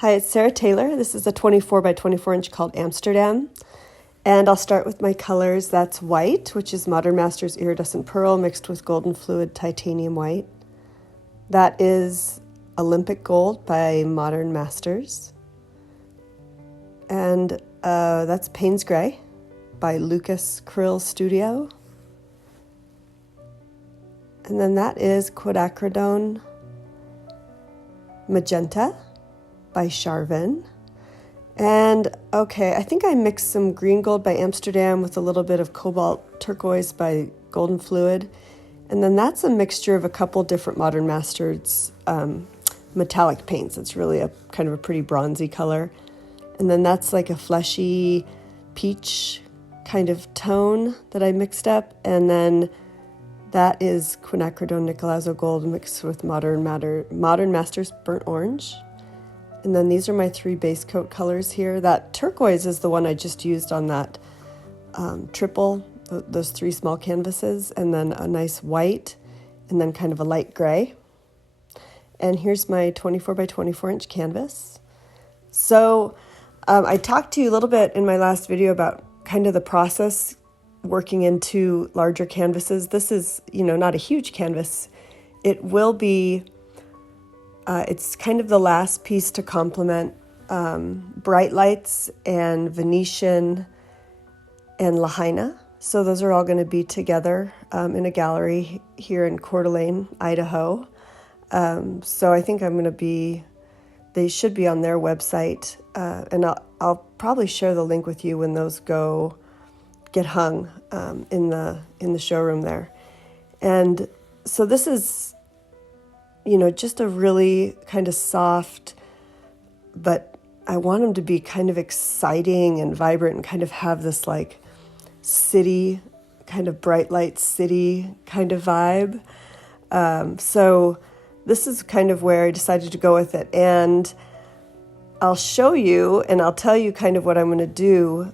Hi, it's Sarah Taylor. This is a 24 by 24 inch called Amsterdam. And I'll start with my colors. That's white, which is Modern Masters Iridescent Pearl mixed with Golden Fluid Titanium White. That is Olympic Gold by Modern Masters. And that's Payne's Gray by Lucas Krill Studio. And then that is Quinacridone Magenta by Charvin. And okay, I think I mixed some green gold by Amsterdam with a little bit of cobalt turquoise by Golden Fluid. And then that's a mixture of a couple different Modern Masters metallic paints. It's really a kind of a pretty bronzy color. And then that's like a fleshy peach kind of tone that I mixed up. And then that is Quinacridone Nicolazo Gold mixed with Modern Masters Burnt Orange. And then these are my three base coat colors here. That turquoise is the one I just used on that triple, those three small canvases, and then a nice white, and then kind of a light gray. And here's my 24 by 24 inch canvas. So I talked to you a little bit in my last video about kind of the process working into larger canvases. This is, not a huge canvas. It will be it's kind of the last piece to complement Bright Lights and Venetian and Lahaina. So those are all going to be together in a gallery here in Coeur d'Alene, Idaho. So I think they should be on their website. And I'll probably share the link with you when those get hung in the showroom there. And so this is just a really kind of soft, but I want them to be kind of exciting and vibrant and kind of have this like city, kind of bright light city kind of vibe. So this is kind of where I decided to go with it. And I'll show you and I'll tell you kind of what I'm going to do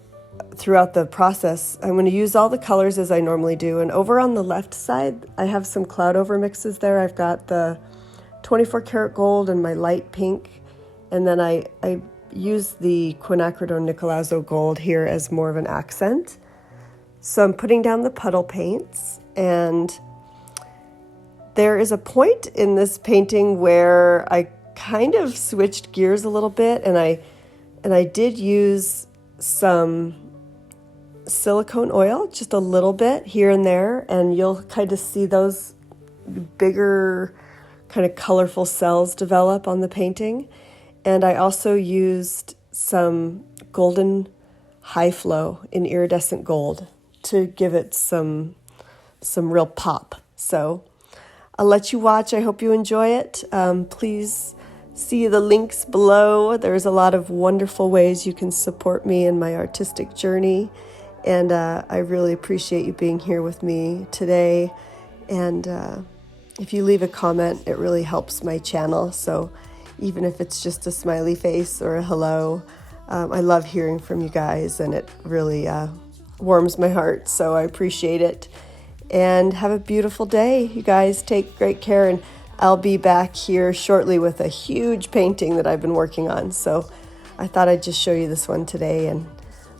throughout the process. I'm going to use all the colors as I normally do. And over on the left side, I have some cloud over mixes there. I've got the 24 karat gold and my light pink. And then I use the Quinacridone Nicolazo gold here as more of an accent. So I'm putting down the puddle paints, and there is a point in this painting where I kind of switched gears a little bit, and I did use some silicone oil, just a little bit here and there, and you'll kind of see those bigger kind of colorful cells develop on the painting. And I also used some golden high flow in iridescent gold to give it some real pop. So I'll let you watch. I hope you enjoy it. Please see the links below. There's a lot of wonderful ways you can support me in my artistic journey. And I really appreciate you being here with me today. And if you leave a comment, it really helps my channel. So even if it's just a smiley face or a hello, I love hearing from you guys, and it really warms my heart. So I appreciate it. And have a beautiful day. You guys take great care. And I'll be back here shortly with a huge painting that I've been working on. So I thought I'd just show you this one today, and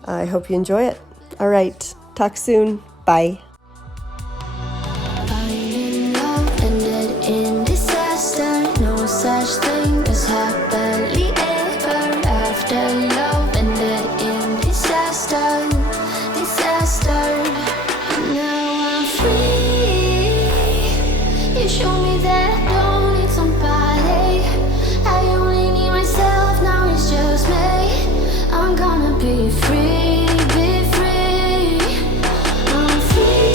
I hope you enjoy it. All right. Talk soon. Bye. Such thing as happily ever after. Love ended in disaster. Now I'm free. You show me that I don't need somebody. I only need myself, now it's just me. I'm gonna be free, I'm free.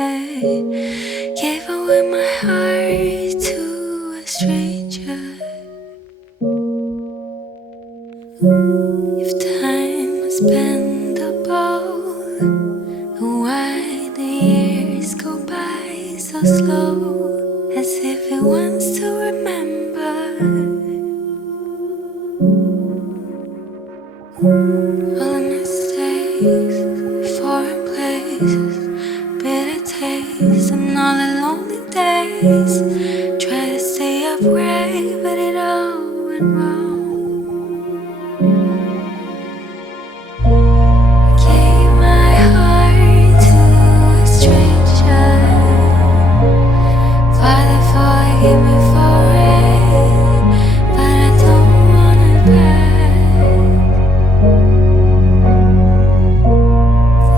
Gave away my heart to a stranger. If time has been the bow, why the years go by so slow, as if it wants to remember all the mistakes, foreign places, bitter taste, and all the lonely days. Try to stay upright, but it all went wrong. Gave my heart to a stranger. Father, forgive me for it, but I don't want it back.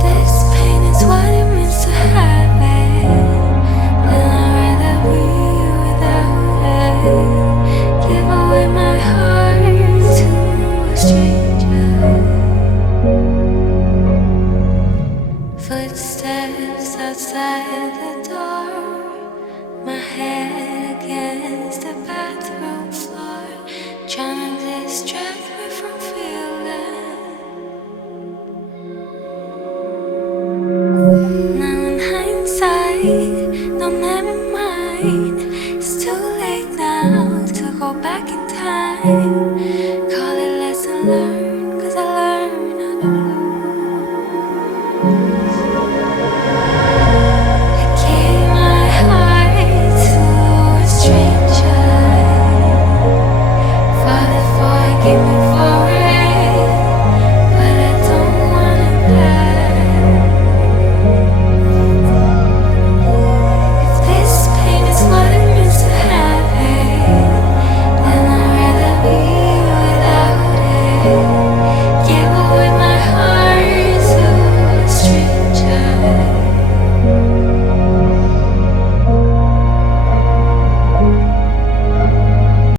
This pain is what it means to have it, and I'd rather be without it. Give away my heart to a stranger. Footsteps outside the door, my head against the bathroom floor, trying to distract me from feeling. Now in hindsight, no, never mind. It's too late now to go back in time.